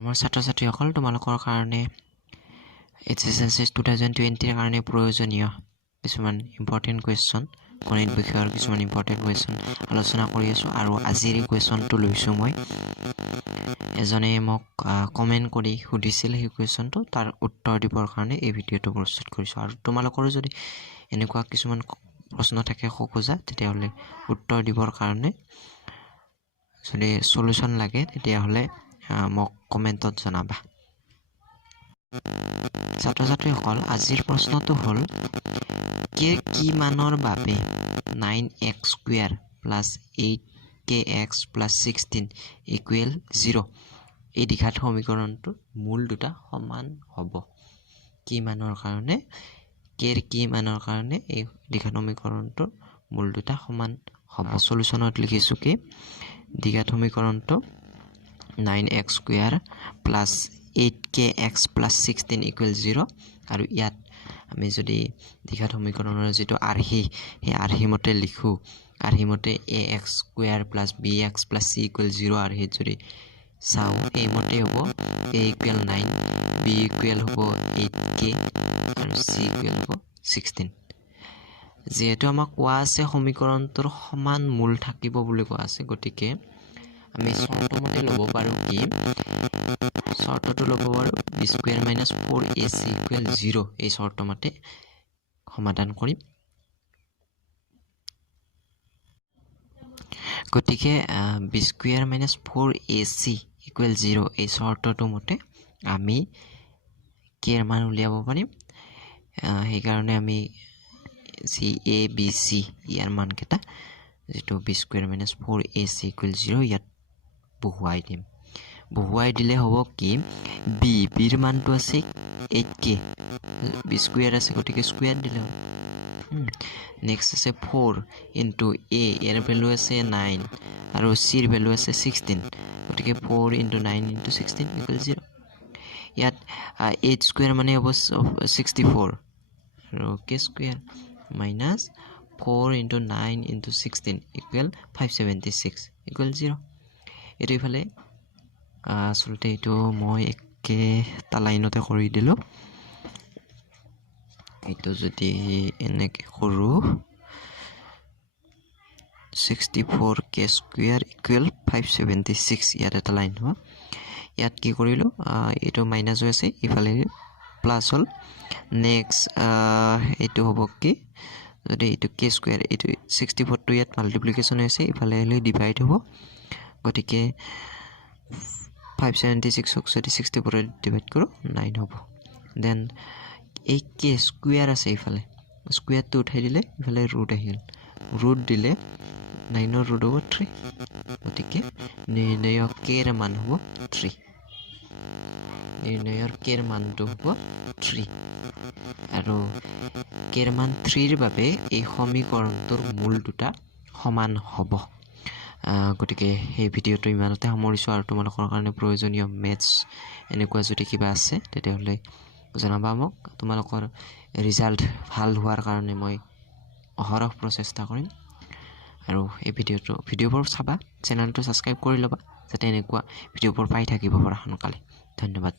মোৰ ছাত্ৰ-ছাত্ৰীসকল তোমালোকৰ কাৰণে HSLC 2020 কাৰণে প্ৰয়োজনীয় কিছুমান ইম্পৰ্টেণ্ট কুৱেশ্যন গণিত বিষয়ৰ কিছুমান ইম্পৰ্টেণ্ট কুৱেশ্যন আলোচনা কৰি আছোঁ আৰু আজিৰ এই কুৱেশ্যনটো লৈছোঁ মই এজনে মোক কমেণ্ট কৰি সুধিছিল সেই কুৱেশ্যনটো তাৰ উত্তৰ দিবৰ কাৰণে এই ভিডিঅ'টো প্ৰস্তুত কৰিছোঁ আৰু তোমালোকৰো যদি এনেকুৱা কিছুমান প্ৰশ্ন থাকে খোজা তেতিয়াহ'লে উত্তৰ দিবৰ কাৰণে যদি সলিউশন লাগে তেতিয়াহ'লে মোক কমেণ্টত জনাবা ছাত্ৰ-ছাত্ৰীসকল আজিৰ প্ৰশ্নটো হ'ল কে কি মানৰ বাবে 9x² + 8kx + 16 = 0 এই দ্বিঘাত সমীকৰণটোৰ মূল দুটা সমান হ'ব কি মানৰ কাৰণে কেৰ কি মানৰ কাৰণে এই দ্বিঘাত সমীকৰণটোৰ মূল দুটা সমান হ'ব সলিউশনত লিখিছোঁ কি দ্বিঘাত সমীকৰণটো 9x² + 8kx + 16 = 0 আৰু ইয়াত আমি যদি দ্বিঘাত সমীকৰণৰ যেটো আৰ্হি এই আৰ্হি মতে লিখো আৰ্হি মতে ax² + bx + c = 0 আৰ্হিত যদি চাও এই মতে হ'ব a = 9 b = হ'ব 8k আৰু c = হ'ব 16 যেহেতু আমাক কোৱা আছে সমীকৰণটোৰ সমান মূল থাকিব বুলি কোৱা আছে গতিকে আমি শৰ্তমতে ল'ব পাৰো কি শৰ্তটো ল'ব পাৰো b² - 4ac = 0 এই শৰ্তমতে সমাধান কৰিম গতিকে b² - 4ac = 0 এই শৰ্তটো মতে আমি কেৰ মান উলিয়াব পাৰিম সেই কাৰণে আমি c a b c ইয়াৰ মান কেটা যেটো b² - 4ac = 0 ইয়াত বহুৱাই দিম বহুৱাই দিলে হ'ব কি b ৰ মানটো আছে 8k b² আছে গতিকে স্কয়াৰ দিলে হ'ব নেক্সট আছে 4 * a ইয়াৰ ভ্যালু আছে 9 আৰু c ৰ ভ্যালু আছে 16 গতিকে 4 * 9 * 16 = 0 ইয়াত 8² মানে হ'ব 64 আৰু k² - 4 * 9 * 16 = 576 = 0 এটো ইফালে আসলতে এটো মই একে তা লাইনতে কৰি দিলো এটো যদি এনেকে কৰো 64k² = 576 ইয়াত এটা লাইন হ'ব ইয়াত কি কৰিলো এটো মাইনাস হৈ আছে ইফালে প্লাস হল নেক্সট এটো হ'ব কি যদি এটো k² এটো 64 টো ইয়াত মাল্টিপ্লিকেশন হৈছে ইফালে হলে ডিভাইড হ'ব গতিকে 576 ক যদি 64 ৰে ডিভাইড কৰো 9 হ'ব দেন এই k² আছে ইফালে স্কয়াৰ টো উঠাই দিলে ইফালে ৰুট আহিল ৰুট দিলে 9 ৰ ৰুট হ'ব 3 গতিকে নিৰ্ণয়ক কেৰ মান হ'ব 3 নিৰ্ণয়ৰ কেৰ মানটো হ'ব 3 আৰু কেৰ মান 3 ৰ বাবে এই সমীকৰণটোৰ মূল দুটা সমান হ'ব গতিকে এই ভিডিঅটো ইমানতে সামৰিছো আৰু তোমালোকৰ কাৰণে প্ৰয়োজনীয় মেথছ এনেকুৱা যদি কিবা আছে তেতিয়াহলে জনাবা মোক তোমালোকৰ ৰিজাল্ট ভাল হোৱাৰ কাৰণে মই অহৰহ প্ৰচেষ্টা কৰিম আৰু এই ভিডিঅ'বোৰ চাবা চেনেলটো সাবস্ক্ৰাইব কৰি লবা যাতে এনেকুৱা ভিডিঅ'বোৰ পাই থাকিব পৰা সোনকালে ধন্যবাদ